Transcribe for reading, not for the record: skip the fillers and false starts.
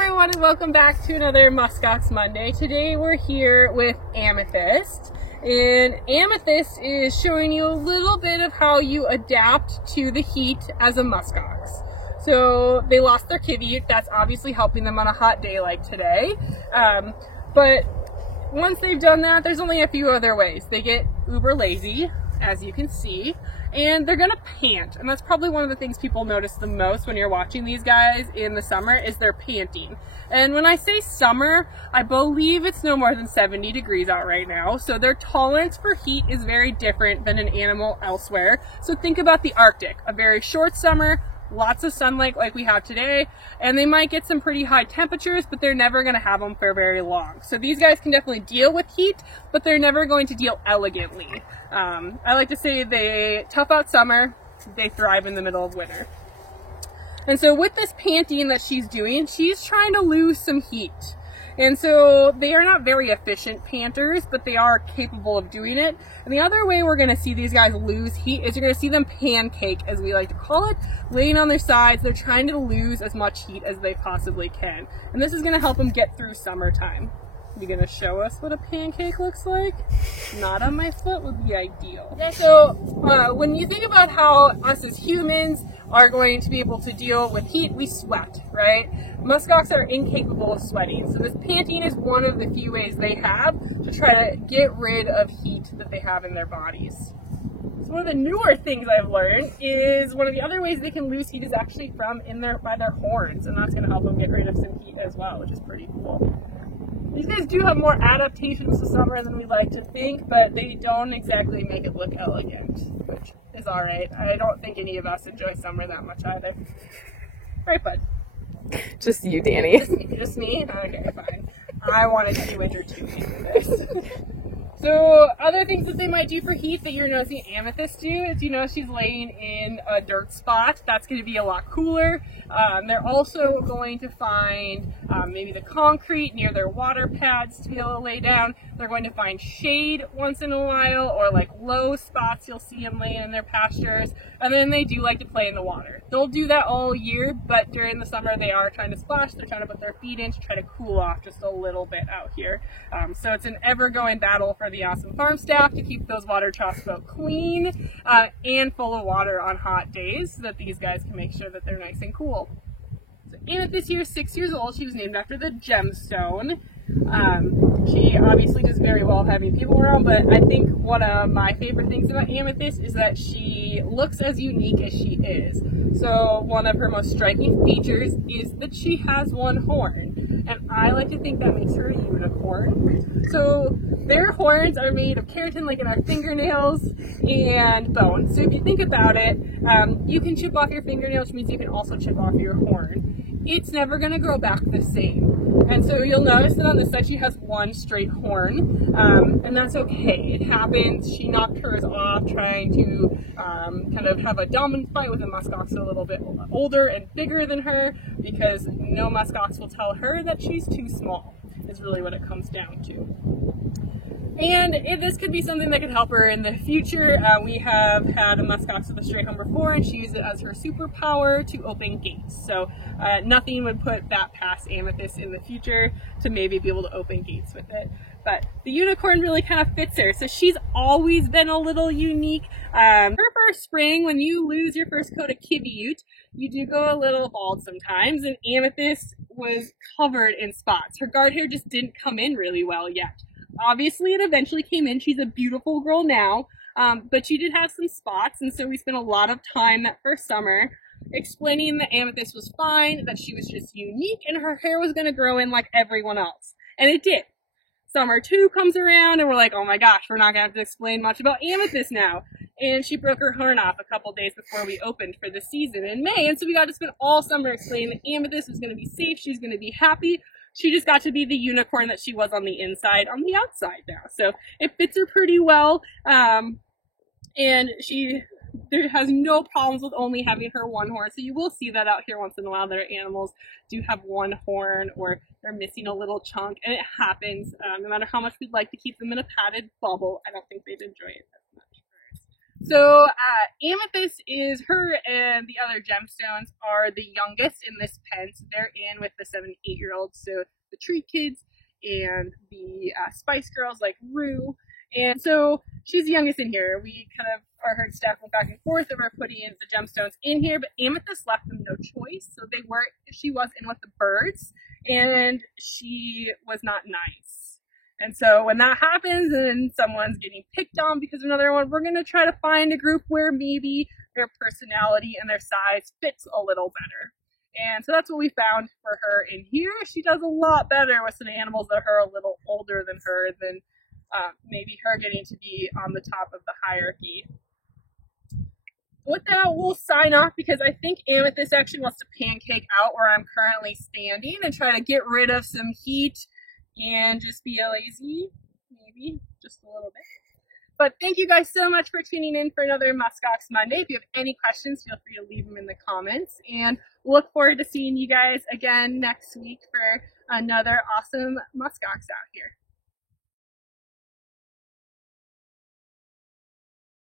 everyone, and welcome back to another Muskox Monday. Today we're here with Amethyst, and Amethyst is showing you a little bit of how you adapt to the heat as a muskox. So they lost their kivy. That's obviously helping them on a hot day like today. But once they've done that, there's only a few other ways. They get uber lazy, as you can see, and they're gonna pant, and that's probably one of the things people notice the most when you're watching these guys in the summer is they're panting. And when I say summer, I believe it's no more than 70 degrees out right now, so their tolerance for heat is very different than an animal elsewhere. So think about the Arctic, a very short summer, lots of sunlight like we have today, and they might get some pretty high temperatures, but they're never going to have them for very long. So these guys can definitely deal with heat, but they're never going to deal elegantly. I like to say they tough out summer, they thrive in the middle of winter. And so with this panting that she's doing, she's trying to lose some heat. And so they are not very efficient panters, but they are capable of doing it. And the other way we're going to see these guys lose heat is you're going to see them pancake, as we like to call it, laying on their sides. They're trying to lose as much heat as they possibly can. And this is going to help them get through summertime. You going to show us what a pancake looks like? Not on my foot would be ideal. Okay, so when you think about how us as humans are going to be able to deal with heat, we sweat, right? Muskox are incapable of sweating, so this panting is one of the few ways they have to try to get rid of heat that they have in their bodies. So one of the newer things I've learned is one of the other ways they can lose heat is actually by their horns, and that's going to help them get rid of some heat as well, which is pretty cool. These guys do have more adaptations to summer than we like to think, but they don't exactly make it look elegant, which is alright. I don't think any of us enjoy summer that much either. Right, bud? Just you, Danny. Just me? Okay, fine. I wanted to do winter too for this. So, other things that they might do for heat that you're noticing Amethyst do is, you know, she's laying in a dirt spot. That's going to be a lot cooler. They're also going to find maybe the concrete near their water pads to be able to lay down. They're going to find shade once in a while, or like low spots you'll see them laying in their pastures. And then they do like to play in the water. They'll do that all year, but during the summer they are trying to splash. They're trying to put their feet in to try to cool off just a little bit out here. So it's an ever-going battle for the awesome farm staff to keep those water troughs both clean and full of water on hot days so that these guys can make sure that they're nice and cool. So Amethyst here is 6 years old. She was named after the gemstone. She obviously does very well having people around, but I think one of my favorite things about Amethyst is that she looks as unique as she is. So one of her most striking features is that she has one horn, and I like to think that makes her a unicorn. So their horns are made of keratin, like in our fingernails, and bones. So if you think about it, you can chip off your fingernail, which means you can also chip off your horn. It's never going to grow back the same. And so you'll notice that on this side she has one straight horn, and that's okay. It happens. She knocked hers off trying to kind of have a dominant fight with a muskox a little bit older and bigger than her, because no muskox will tell her that she's too small, is really what it comes down to. And this could be something that could help her in the future. We have had a muskox with a straight horn before, and she used it as her superpower to open gates. So nothing would put that past Amethyst in the future to maybe be able to open gates with it. But the unicorn really kind of fits her. So she's always been a little unique. Her first spring, when you lose your first coat of kivy, you do go a little bald sometimes, and Amethyst was covered in spots. Her guard hair just didn't come in really well yet. Obviously, it eventually came in. She's a beautiful girl now, but she did have some spots, and so we spent a lot of time that first summer explaining that Amethyst was fine, that she was just unique, and her hair was going to grow in like everyone else. And it did. Summer 2 comes around, and we're like, oh my gosh, we're not going to have to explain much about Amethyst now. And she broke her horn off a couple days before we opened for the season in May, and so we got to spend all summer explaining that Amethyst was going to be safe, she's going to be happy. She just got to be the unicorn that she was on the inside, on the outside now. So it fits her pretty well, and she has no problems with only having her one horn. So you will see that out here once in a while. Their animals do have one horn, or they're missing a little chunk, and it happens. No matter how much we'd like to keep them in a padded bubble, I don't think they'd enjoy it as much. So Amethyst is her and the other gemstones are the youngest in this pen. So they're in with the 7 and 8-year-olds. So the Tree Kids and the Spice Girls like Rue. And so she's the youngest in here. We kind of are heard Steph went back and forth over putting in the gemstones in here, but Amethyst left them no choice. So she was in with the birds and she was not nice. And so when that happens and someone's getting picked on because of another one, we're going to try to find a group where maybe their personality and their size fits a little better. And so that's what we found for her in here. She does a lot better with some animals that are a little older than her than maybe her getting to be on the top of the hierarchy. With that, we'll sign off because I think Amethyst actually wants to pancake out where I'm currently standing and try to get rid of some heat and just be lazy, maybe, just a little bit. But thank you guys so much for tuning in for another Muskox Monday. If you have any questions, feel free to leave them in the comments. And look forward to seeing you guys again next week for another awesome Muskox out here.